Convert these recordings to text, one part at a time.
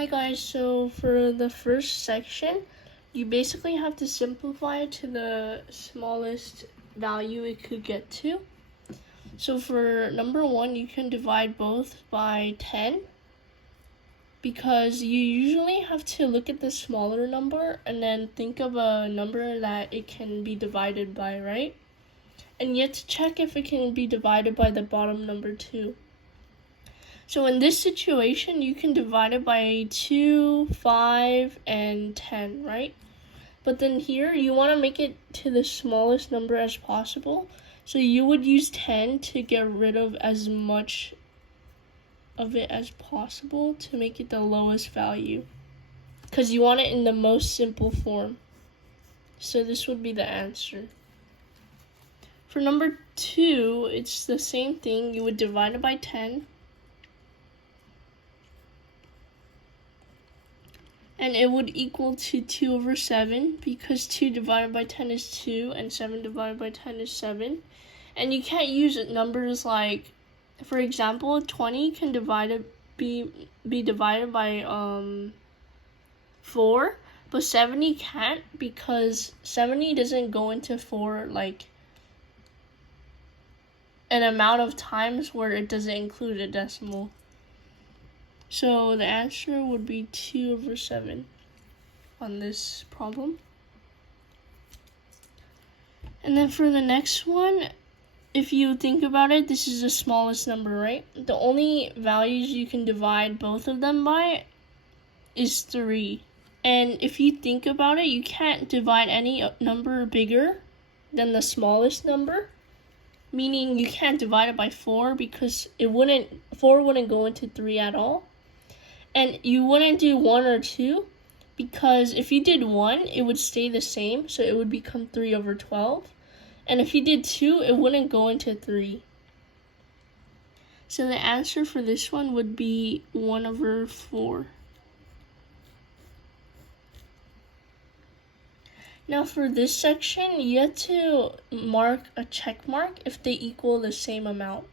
Hi guys, so for the first section, you basically have to simplify it to the smallest value it could get to. So for number 1, you can divide both by 10 because you usually have to look at the smaller number and then think of a number that it can be divided by, right? And you have to check if it can be divided by the bottom number too. So in this situation, you can divide it by 2, 5, and 10, right? But then here, you want to make it to the smallest number as possible. So you would use 10 to get rid of as much of it as possible to make it the lowest value. Because you want it in the most simple form. So this would be the answer. For number 2, it's the same thing. You would divide it by 10. And it would equal to 2 over 7 because 2 divided by 10 is 2 and 7 divided by 10 is 7. And you can't use numbers like, for example, 20 can be divided by 4, but 70 can't because 70 doesn't go into 4 like an amount of times where it doesn't include a decimal. So the answer would be 2 over 7 on this problem. And then for the next one, if you think about it, this is the smallest number, right? The only values you can divide both of them by is 3. And if you think about it, you can't divide any number bigger than the smallest number. Meaning you can't divide it by 4 because 4 wouldn't go into 3 at all. And you wouldn't do 1 or 2 because if you did 1, it would stay the same, so it would become 3 over 12. And if you did 2, it wouldn't go into 3. So the answer for this one would be 1 over 4. Now for this section, you have to mark a check mark if they equal the same amount.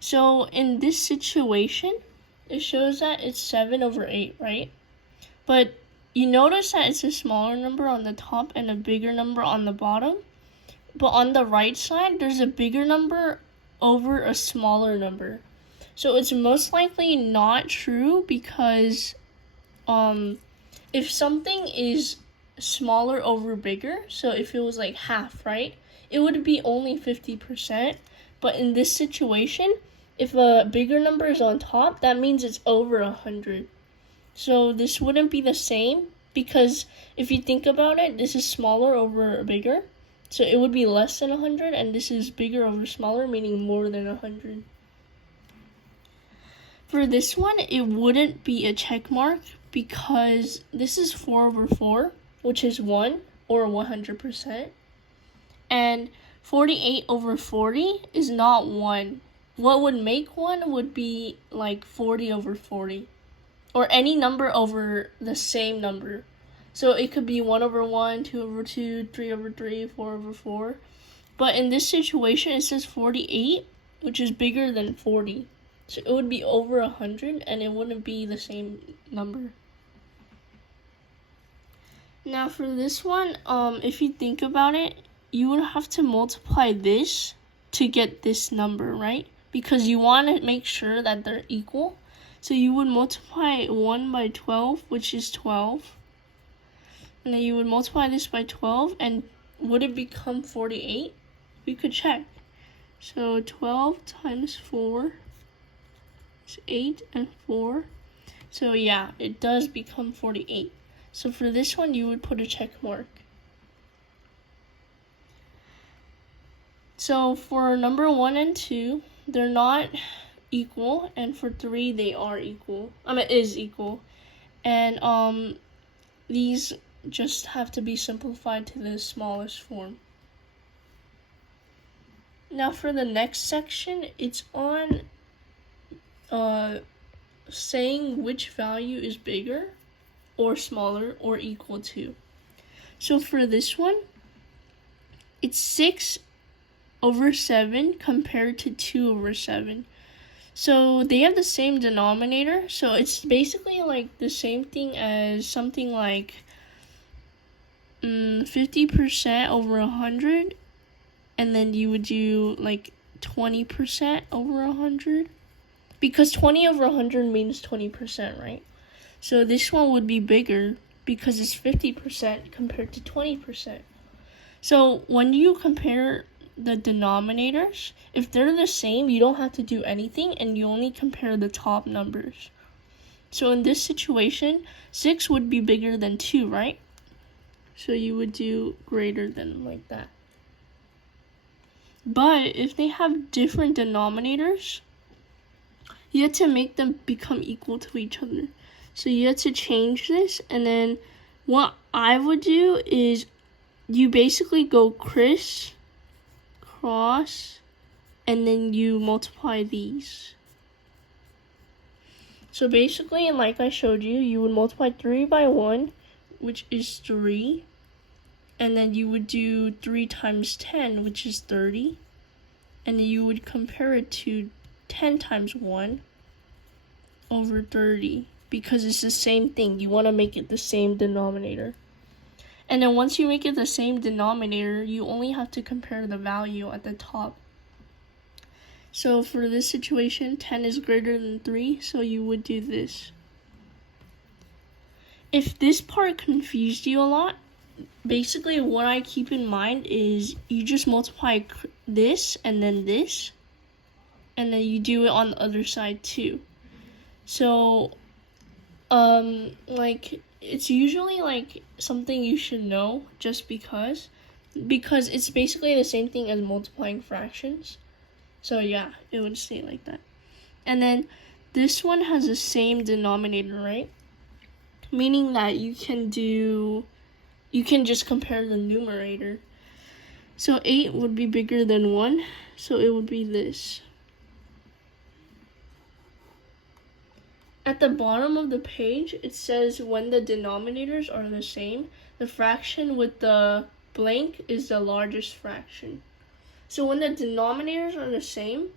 So in this situation, it shows that it's 7 over 8, right? But you notice that it's a smaller number on the top and a bigger number on the bottom. But on the right side, there's a bigger number over a smaller number. So it's most likely not true because if something is smaller over bigger, so if it was like half, right? It would be only 50%. But in this situation, if a bigger number is on top, that means it's over 100. So this wouldn't be the same because if you think about it, this is smaller over bigger. So it would be less than 100 and this is bigger over smaller, meaning more than 100. For this one, it wouldn't be a check mark because this is 4 over 4, which is 1 or 100%. And 48 over 40 is not 1. What would make 1 would be like 40 over 40. Or any number over the same number. So it could be 1 over 1, 2 over 2, 3 over 3, 4 over 4. But in this situation, it says 48, which is bigger than 40. So it would be over 100 and it wouldn't be the same number. Now for this one, if you think about it, you would have to multiply this to get this number, right? Because you want to make sure that they're equal. So you would multiply 1 by 12, which is 12. And then you would multiply this by 12, and would it become 48? We could check. So 12 times 4 is 8 and 4. So yeah, it does become 48. So for this one, you would put a check mark. So for number 1 and 2, they're not equal, and for 3, they are equal. Is equal. And these just have to be simplified to the smallest form. Now for the next section, it's on saying which value is bigger or smaller or equal to. So for this one, it's 6 over 7 compared to 2 over 7. So they have the same denominator. So it's basically like the same thing as something like 50% over 100. And then you would do like 20% over 100. Because 20 over 100 means 20%, right? So this one would be bigger because it's 50% compared to 20%. So when you compare the denominators, if they're the same, you don't have to do anything and you only compare the top numbers. So in this situation, 6 would be bigger than 2, right? So you would do greater than like that. But if they have different denominators, you have to make them become equal to each other. So you have to change this, and then what I would do is you basically go cross, and then you multiply these. So basically, like I showed you, you would multiply 3 by 1, which is 3. And then you would do 3 times 10, which is 30. And then you would compare it to 10 times 1 over 30. Because it's the same thing. You want to make it the same denominator. And then once you make it the same denominator, you only have to compare the value at the top. So for this situation, 10 is greater than 3, so you would do this. If this part confused you a lot, basically what I keep in mind is you just multiply this, and then you do it on the other side too. So, like, it's usually like something you should know just because it's basically the same thing as multiplying fractions. So yeah, it would stay like that. And then this one has the same denominator, right? Meaning that you can just compare the numerator. So 8 would be bigger than 1, so it would be this. At the bottom of the page, it says when the denominators are the same, the fraction with the blank is the largest fraction. So when the denominators are the same,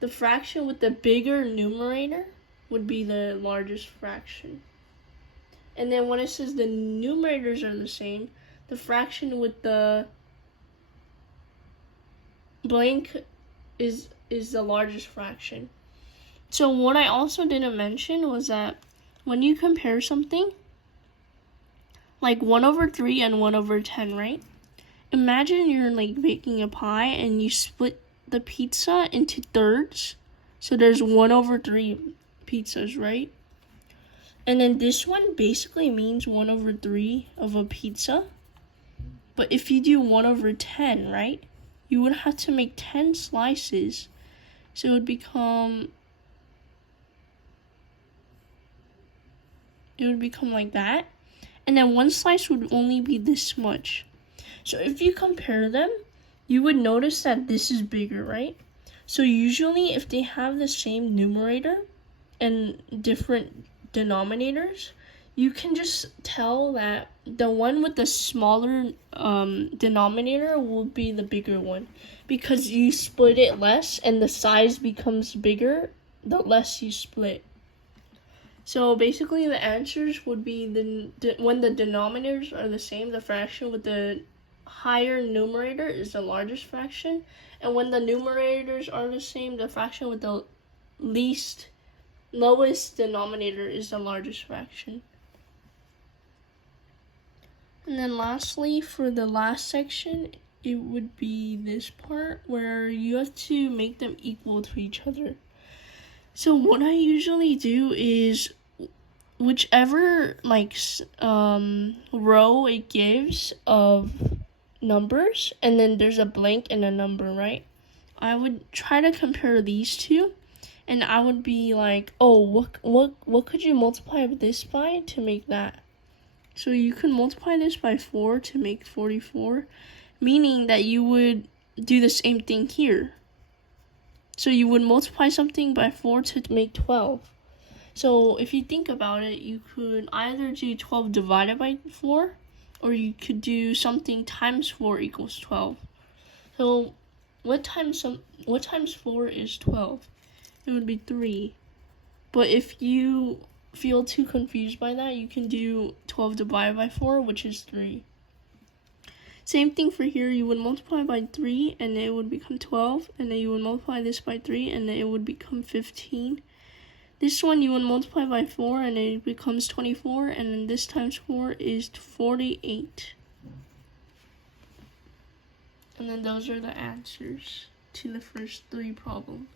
the fraction with the bigger numerator would be the largest fraction. And then when it says the numerators are the same, the fraction with the blank is the largest fraction. So what I also didn't mention was that when you compare something, like 1 over 3 and 1 over 10, right? Imagine you're like baking a pie and you split the pizza into thirds. So there's 1 over 3 pizzas, right? And then this one basically means 1 over 3 of a pizza. But if you do 1 over 10, right? You would have to make 10 slices. So it would become like that. And then one slice would only be this much. So if you compare them, you would notice that this is bigger, right? So usually if they have the same numerator and different denominators, you can just tell that the one with the smaller denominator will be the bigger one, because you split it less and the size becomes bigger the less you split. So basically the answers would be when the denominators are the same, the fraction with the higher numerator is the largest fraction, and when the numerators are the same, the fraction with the lowest denominator is the largest fraction. And then lastly, for the last section, it would be this part where you have to make them equal to each other. So what I usually do is whichever row it gives of numbers, and then there's a blank and a number, right? I would try to compare these two, and I would be like, oh, what could you multiply this by to make that? So you can multiply this by 4 to make 44, meaning that you would do the same thing here. So you would multiply something by 4 to make 12. So if you think about it, you could either do 12 divided by 4, or you could do something times 4 equals 12. So what times 4 is 12? it would be 3. But if you feel too confused by that, you can do 12 divided by 4, which is 3. Same thing for here, you would multiply by 3 and it would become 12, and then you would multiply this by 3 and then it would become 15. This one you would multiply by 4 and it becomes 24, and then this times 4 is 48. And then those are the answers to the first 3 problems.